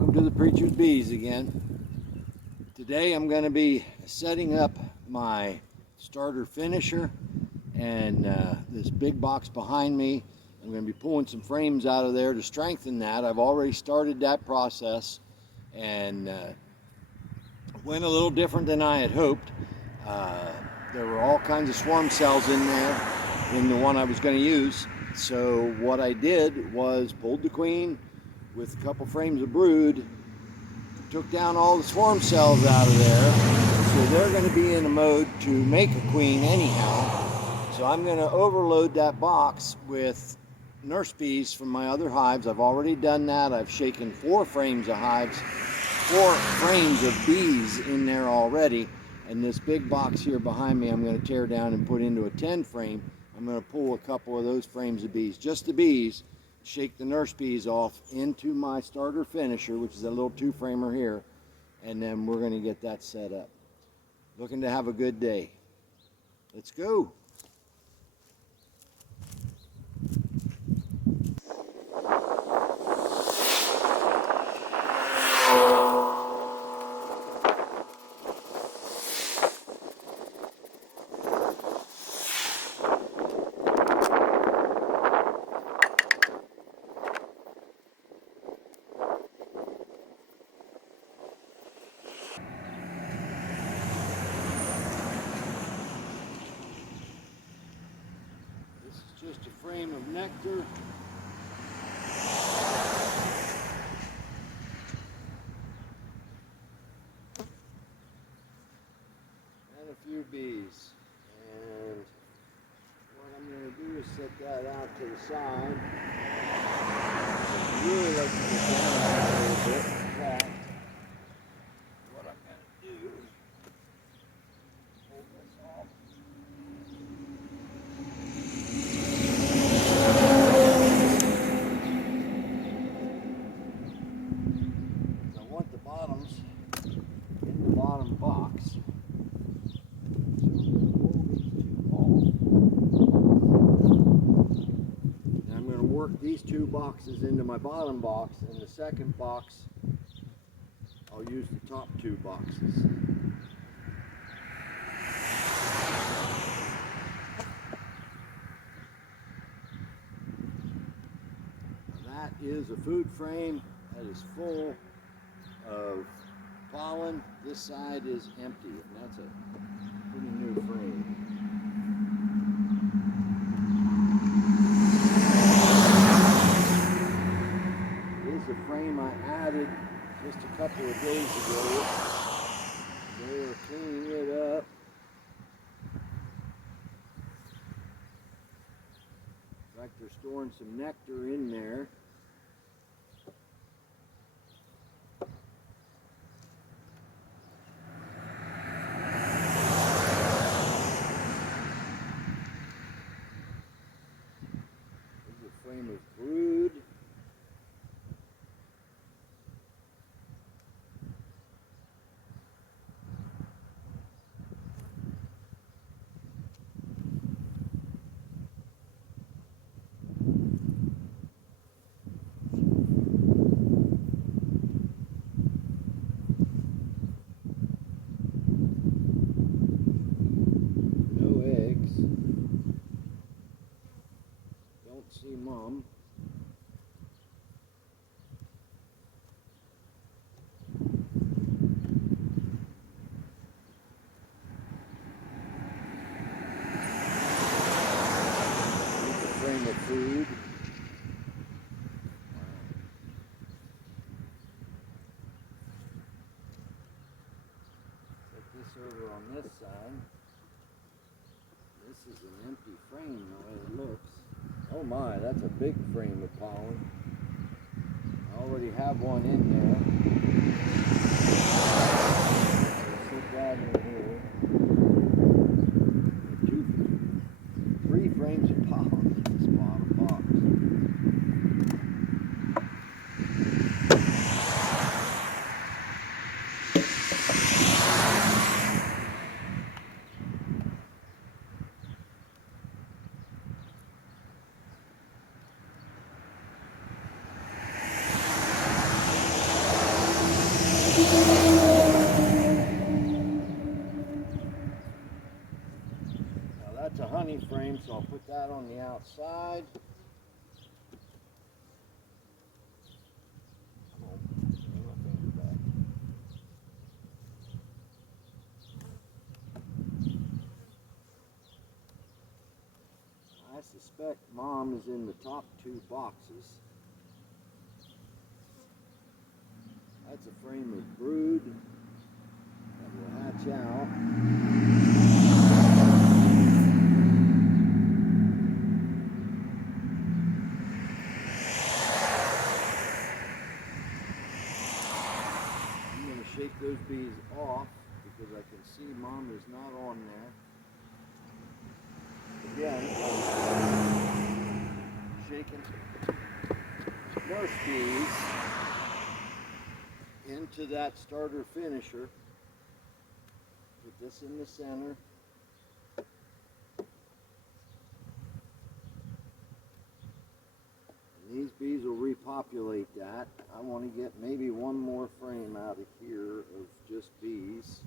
Welcome to the Preacher's Bees again. Today I'm going to be setting up my starter finisher and this big box behind me. I'm going to be pulling some frames out of there to strengthen that. I've already started that process and went a little different than I had hoped. There were all kinds of swarm cells in there in the one I was going to use. So what I did was pulled the queen with a couple frames of brood, took down all the swarm cells out of there, so they're going to be in a mode to make a queen anyhow. So I'm going to overload that box with nurse bees from my other hives. I've already done that. I've shaken 4 frames of hives, 4 frames of bees in there already, and this big box here behind me I'm going to tear down and put into a 10 frame. I'm going to pull a couple of those frames of bees, just the bees, shake the nurse bees off into my starter finisher, which is a little 2-framer here, and then we're going to get that set up. Looking to have a good day. Let's go. Just a frame of nectar. And a few bees. And what I'm going to do is set that out to the side. I really like to get down a little bit. In fact, what I'm going to do is pull this off. Bottom box. So I'm going to pull these 2 off. And I'm going to work these 2 boxes into my bottom box, and the second box I'll use the top 2 boxes. Now that is a food frame that is full of pollen. This side is empty, and that's a pretty new frame. This is a frame I added just a couple of days ago. They are cleaning it up. In fact, they're storing some nectar in there. Frame of brood. No eggs. Don't see mom. Frame of food. Set this over on this side. This is an empty frame the way it looks. Oh my, that's a big frame of pollen. I already have one in there. Put that in here. 3 frames of pollen in this bottom box. Now that's a honey frame, so I'll put that on the outside. I suspect Mom is in the top two boxes. That's a frame of brood that will hatch out. I'm going to shake those bees off because I can see Mom is not on there. Again, shaking nurse bees into that starter finisher. Put this in the center. And these bees will repopulate that. I want to get maybe one more frame out of here of just bees.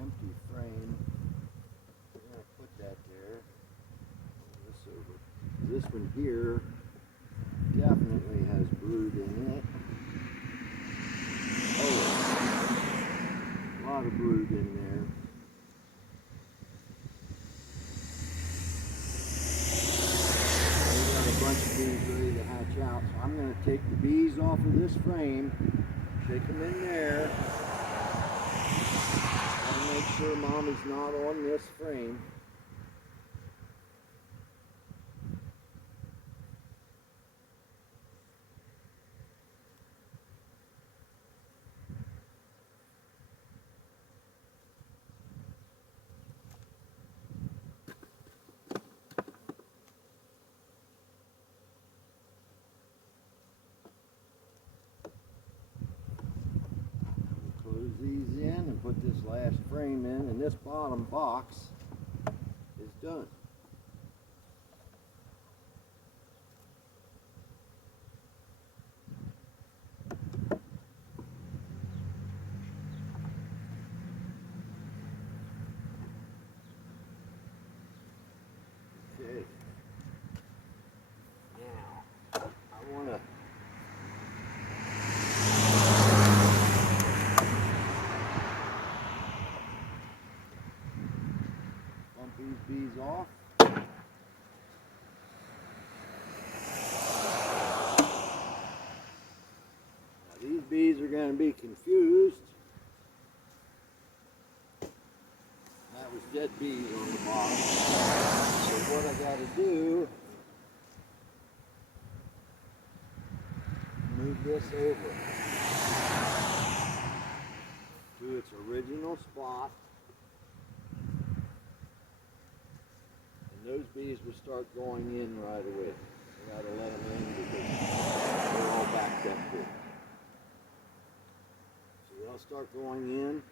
Empty frame. I'm going to put that there. This over. This one here definitely has brood in it. Oh, a lot of brood in there. We got a bunch of bees ready to hatch out, so I'm going to take the bees off of this frame, shake them in there. Make sure Mom is not on this frame. Close these in and put this last frame in, and this bottom box is done. Okay. Now, I want to these bees off. Now these bees are going to be confused. That was dead bees on the bottom. So what I got to do, move this over to its original spot. Those bees will start going in right away. You got to let them in because they're all backed up here. So they'll start going in. And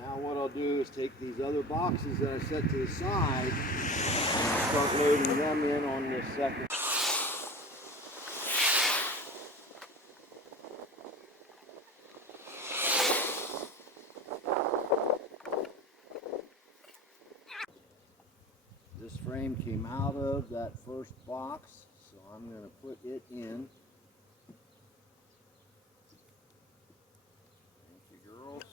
now what I'll do is take these other boxes that I set to the side and start loading them in on this second. This frame came out of that first box, so I'm going to put it in. Thank you, girls.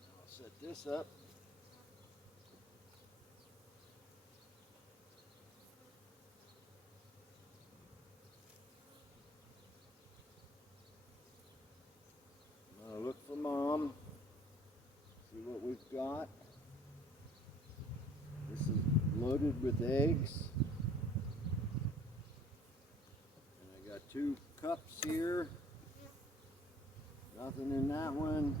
Now I'll set this up. Look for Mom, see what we've got. This is loaded with eggs. 2 cups here. Nothing in that one.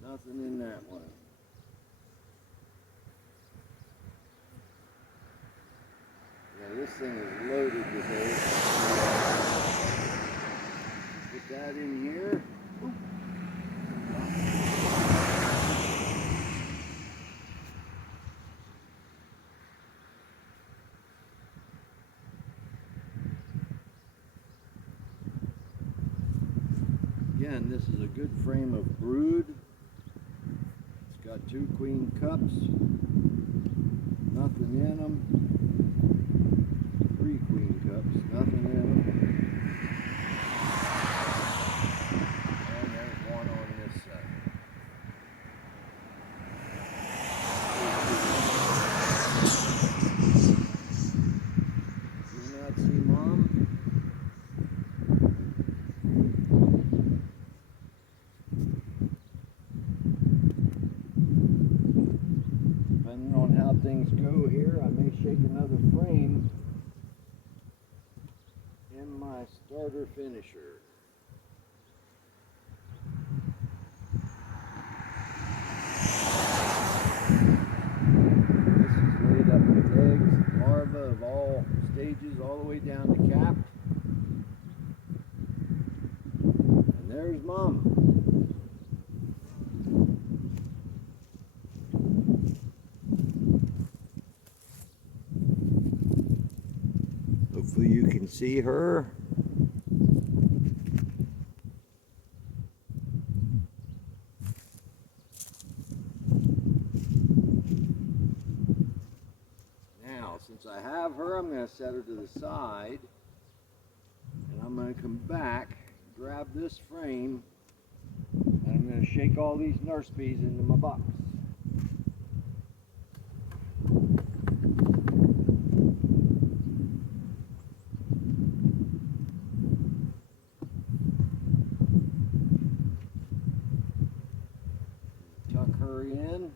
Nothing in that one. Yeah, this thing is loaded today. Put that in here. Ooh. Again, this is a good frame of brood. It's got 2 queen cups. Nothing in them. 3 queen cups. Nothing in them. And there's one on this side. Do you not see Mom? Depending on how things go here, I may shake another frame in my starter finisher. This is laid up with eggs, larvae of all stages, all the way down to capped. And there's Mom. Hopefully you can see her. Now, since I have her, I'm going to set her to the side, and I'm going to come back, grab this frame, and I'm going to shake all these nurse bees into my box. Tuck her in.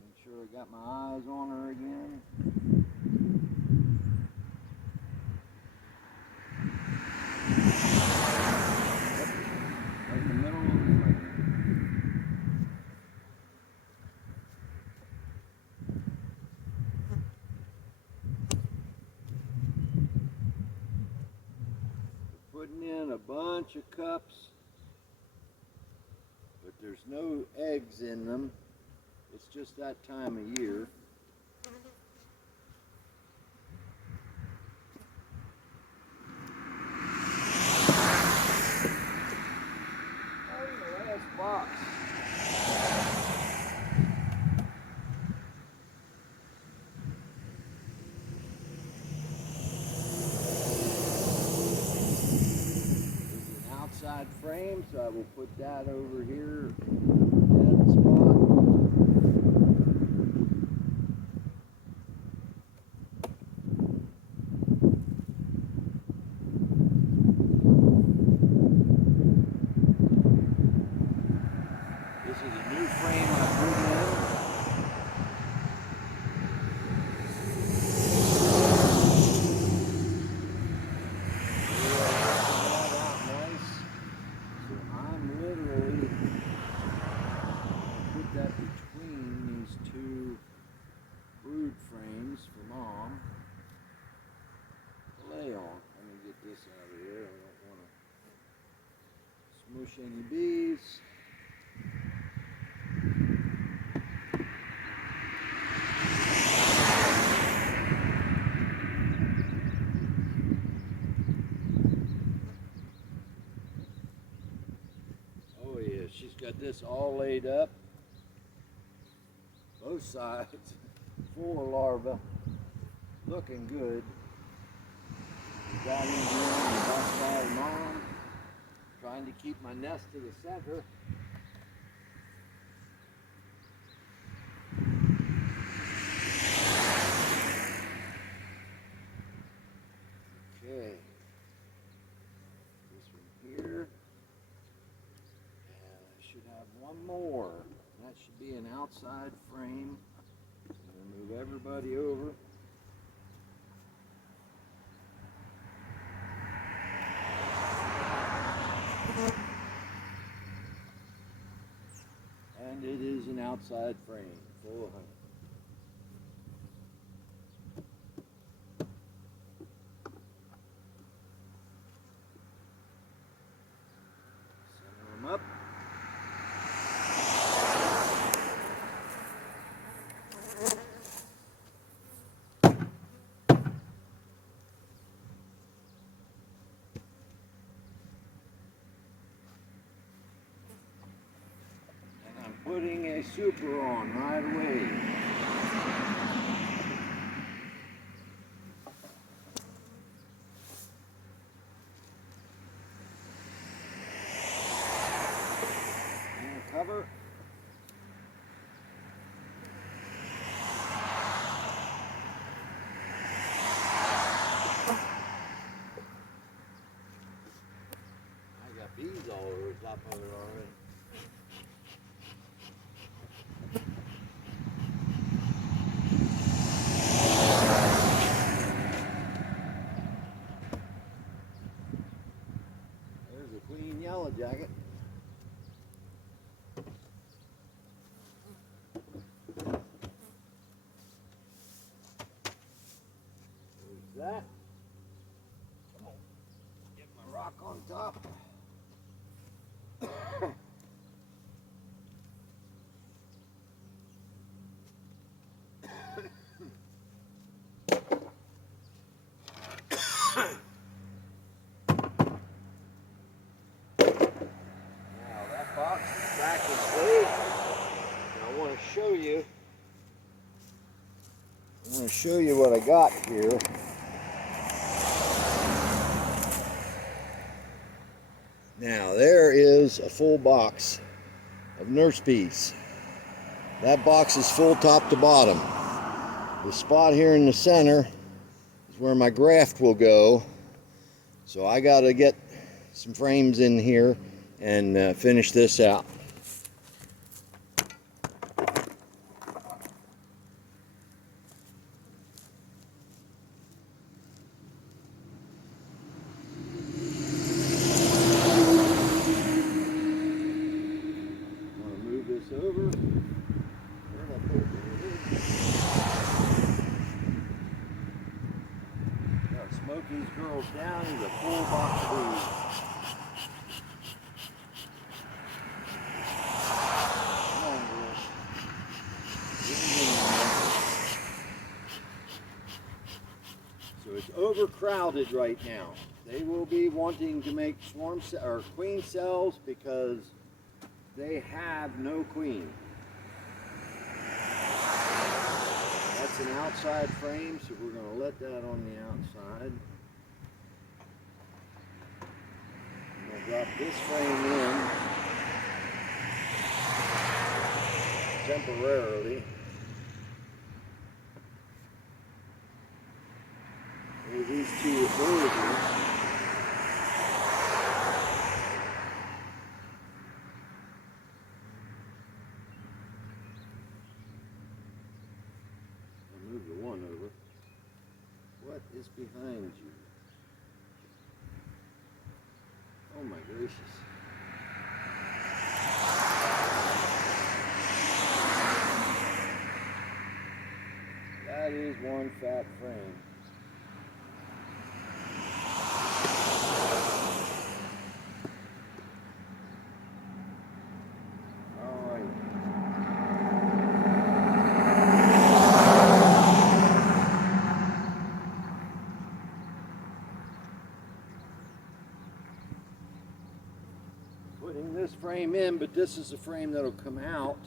Make sure I got my eyes on her again. Right in the middle of the frame. We're putting in a bunch of cups, but there's no eggs in them. It's just that time of year. Oh, the last box. This is an outside frame, so I will put that over here in the dead spot. This is a new frame I put in. That out nice. So I'm literally put that between these 2 brood frames for Mom to lay on. Let me get this out of here. I don't want to smush any bees. Oh yeah, she's got this all laid up. Both sides full of larvae. Looking good. Got in here on the back side of Mom. Trying to keep my nest to the center. Okay. This one here. And I should have one more. That should be an outside frame. I'm going to move everybody over. outside frame full of honey. Center them up. Putting a super on right away. And cover. I got bees all over the top of it already. Queen yellow jacket. There's that. Come on, get my rock on top. Back in place. I want to show you what I got here. Now there is a full box of nurse bees. That box is full top to bottom. The spot here in the center is where my graft will go. So I got to get some frames in here and finish this out. Over. Gotta smoke these girls down into a full box of bees. Come on, girls. So it's overcrowded right now. They will be wanting to make swarm or queen cells because they have no queen. That's an outside frame, so we're going to let that on the outside. I'm going to drop this frame in temporarily. Move these two over. Move the one over. What is behind you? Oh my gracious. That is one fat frame. Putting this frame in, but this is the frame that'll come out.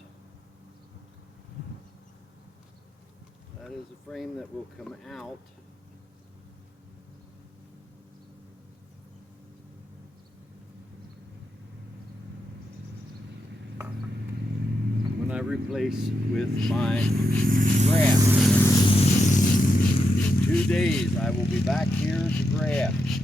That is the frame that will come out. When I replace with my graft. In 2 days I will be back here to graft.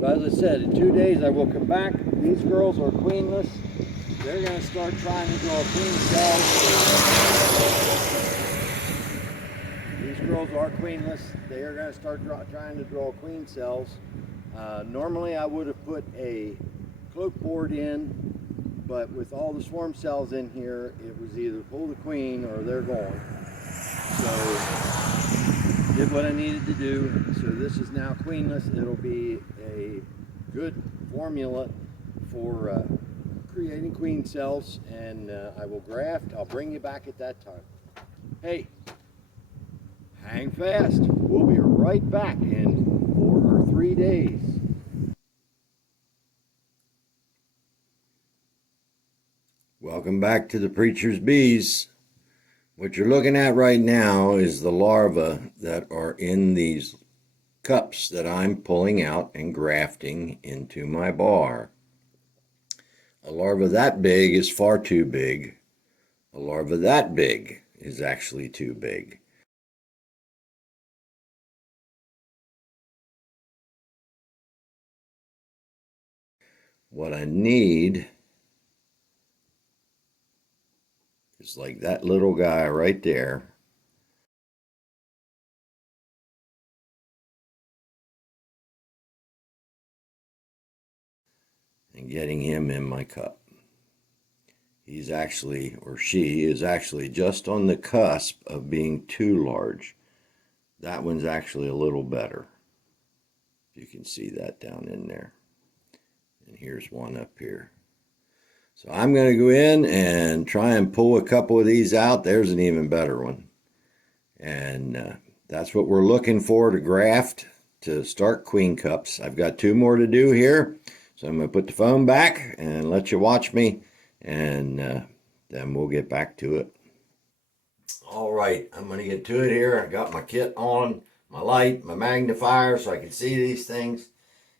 So as I said, in 2 days I will come back. These girls are queenless. they're going to start trying to draw queen cells. These girls are queenless. They are going to start trying to draw queen cells. Normally I would have put a cloak board in, but with all the swarm cells in here, it was either pull the queen or they're gone. So did what I needed to do. So this is now queenless. It'll be a good formula for creating queen cells, and I will graft. I'll bring you back at that time. Hey, hang fast. We'll be right back in 4 or 3 days. Welcome back to the Preacher's Bees. What you're looking at right now is the larvae that are in these cups that I'm pulling out and grafting into my bar. A larva that big is far too big. A larva that big is actually too big. What I need is like that little guy right there. And getting him in my cup. He's actually, or she is actually just on the cusp of being too large. That one's actually a little better. You can see that down in there. And here's one up here. So I'm going to go in and try and pull a couple of these out. There's an even better one. And that's what we're looking for to graft to start queen cups. I've got 2 more to do here. So I'm going to put the phone back and let you watch me. And then we'll get back to it. All right, I'm going to get to it here. I got my kit on, my light, my magnifier so I can see these things.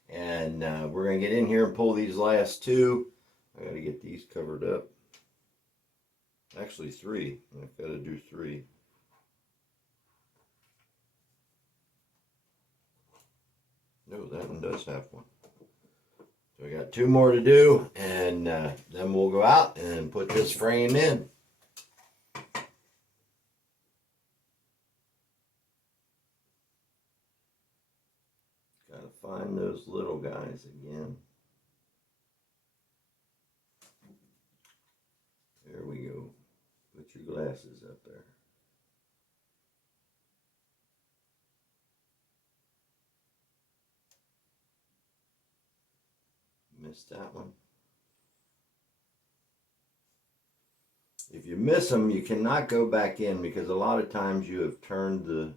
And we're going to get in here and pull these last 2. I got to get these covered up. Actually 3. I've got to do 3. No, that one does have one. So we got 2 more to do, and then we'll go out and put this frame in. Got to find those little guys again. There we go. Put your glasses up there. Missed that one. If you miss them, you cannot go back in because a lot of times you have turned the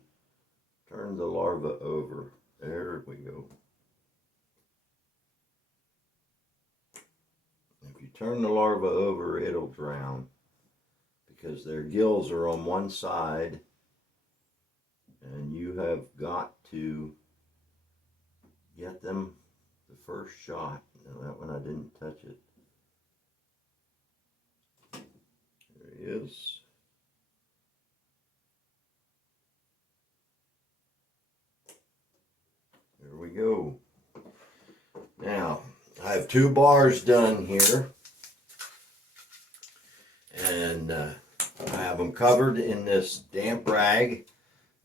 larva over. There we go. If you turn the larva over, it'll drown because their gills are on one side, and you have got to get them the first shot. Now that one I didn't touch it. There he is. There we go. Now, I have 2 bars done here. And I have them covered in this damp rag.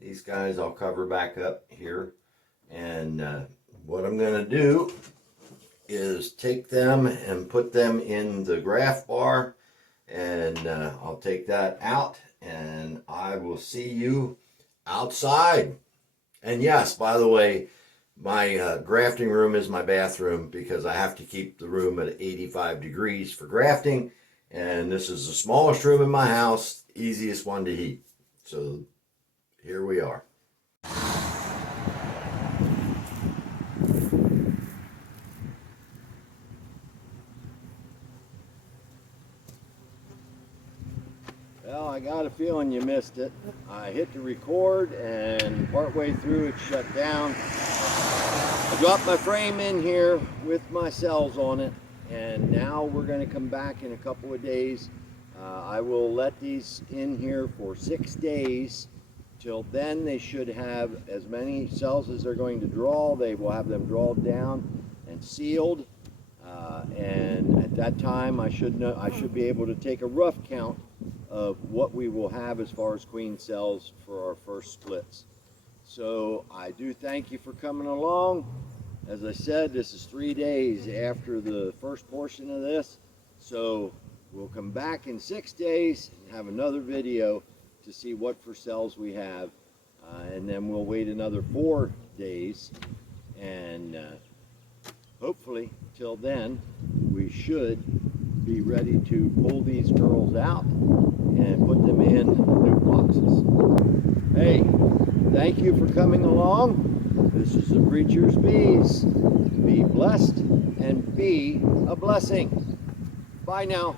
These guys I'll cover back up here. And what I'm going to do is take them and put them in the graft bar. And I'll take that out and I will see you outside. And yes, by the way, my grafting room is my bathroom because I have to keep the room at 85 degrees for grafting. And this is the smallest room in my house, easiest one to heat. So here we are. Well, I got a feeling you missed it. I hit the record and partway through it shut down. I dropped my frame in here with my cells on it, and now we're going to come back in a couple of days. I will let these in here for 6 days. Till then they should have as many cells as they're going to draw. They will have them drawn down and sealed, and at that time I should be able to take a rough count of what we will have as far as queen cells for our first splits. So I do thank you for coming along. As I said, this is 3 days after the first portion of this, so we'll come back in 6 days and have another video to see what for cells we have, and then we'll wait another 4 days, and hopefully till then we should be ready to pull these girls out and put them in new boxes. Hey, thank you for coming along. This is the Preacher's Bees. Be blessed and be a blessing. Bye now.